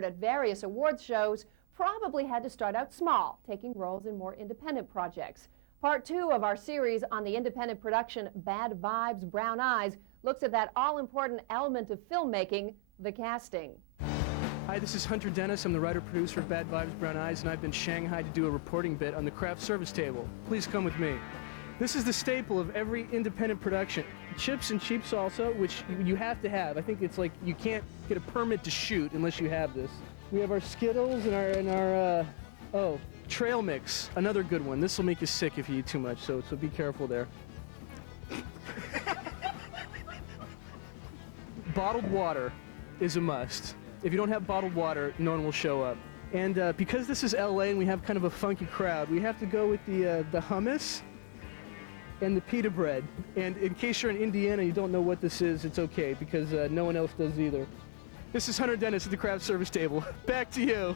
honored at various awards shows probably had to start out small, taking roles in more independent projects. Part 2 of our series on the independent production Bad Vibes, Brown Eyes looks at that all-important element of filmmaking, the casting. Hi, this is Hunter Dennis. I'm the writer-producer of Bad Vibes, Brown Eyes, and I've been shanghaied to do a reporting bit on the craft service table. Please come with me. This is the staple of every independent production. Chips and cheap salsa, which you have to have. I think it's like you can't get a permit to shoot unless you have this. We have our Skittles and our trail mix, another good one. This will make you sick if you eat too much, so be careful there. Bottled water is a must. If you don't have bottled water, no one will show up. And because this is LA and we have kind of a funky crowd, we have to go with the hummus and the pita bread. And in case you're in Indiana and you don't know what this is, it's okay, because no one else does either. This is Hunter Dennis at the craft service table. Back to you.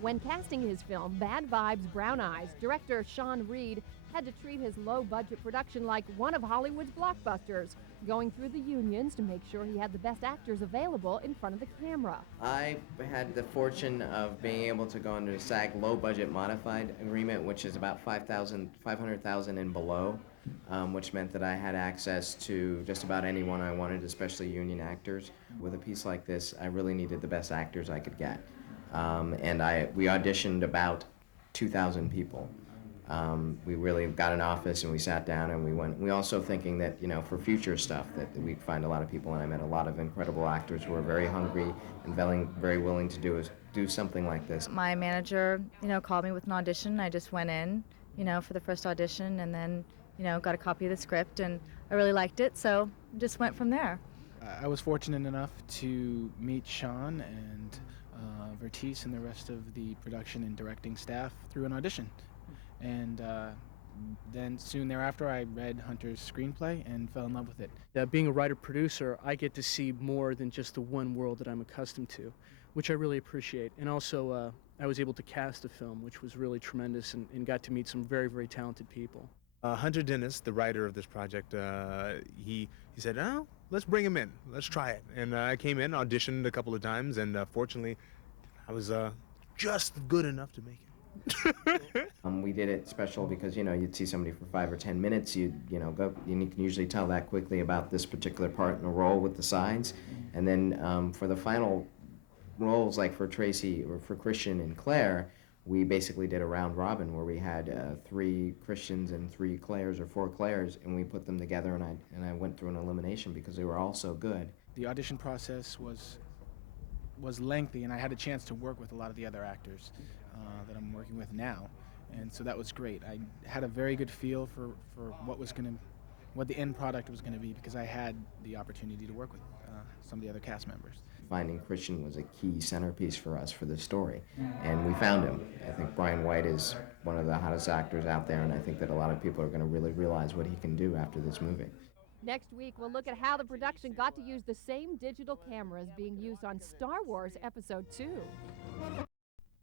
When casting his film Bad Vibes, Brown Eyes, director Sean Reed had to treat his low-budget production like one of Hollywood's blockbusters, going through the unions to make sure he had the best actors available in front of the camera. I had the fortune of being able to go under a SAG low-budget modified agreement, which is about $500,000 and below, which meant that I had access to just about anyone I wanted, especially union actors. With a piece like this, I really needed the best actors I could get. We auditioned about 2,000 people. We really got an office and we sat down and we went. We also thinking that, you know, for future stuff that we'd find a lot of people, and I met a lot of incredible actors who are very hungry and very willing to do something like this. My manager, called me with an audition. I just went in, for the first audition, and then, got a copy of the script, and I really liked it, so just went from there. I was fortunate enough to meet Sean and Vertice and the rest of the production and directing staff through an audition. And then soon thereafter, I read Hunter's screenplay and fell in love with it. Being a writer-producer, I get to see more than just the one world that I'm accustomed to, which I really appreciate. And also, I was able to cast a film, which was really tremendous, and got to meet some very, very talented people. Hunter Dennis, the writer of this project, he said, "Oh, let's bring him in. Let's try it." And I came in, auditioned a couple of times, and fortunately, I was just good enough to make it. We did it special because, you'd see somebody for 5 or 10 minutes, you can usually tell that quickly about this particular part in a role with the sides. And then for the final roles, like for Tracy or for Christian and Claire, we basically did a round robin where we had 3 Christians and 3 Claires or 4 Claires, and we put them together, and I went through an elimination because they were all so good. The audition process was lengthy, and I had a chance to work with a lot of the other actors that I'm working with now, and so that was great. I had a very good feel for what the end product was going to be, because I had the opportunity to work with some of the other cast members. Finding Christian was a key centerpiece for us for this story, and we found him. I think Brian White is one of the hottest actors out there, and I think that a lot of people are going to really realize what he can do after this movie. Next week, we'll look at how the production got to use the same digital cameras being used on Star Wars Episode 2.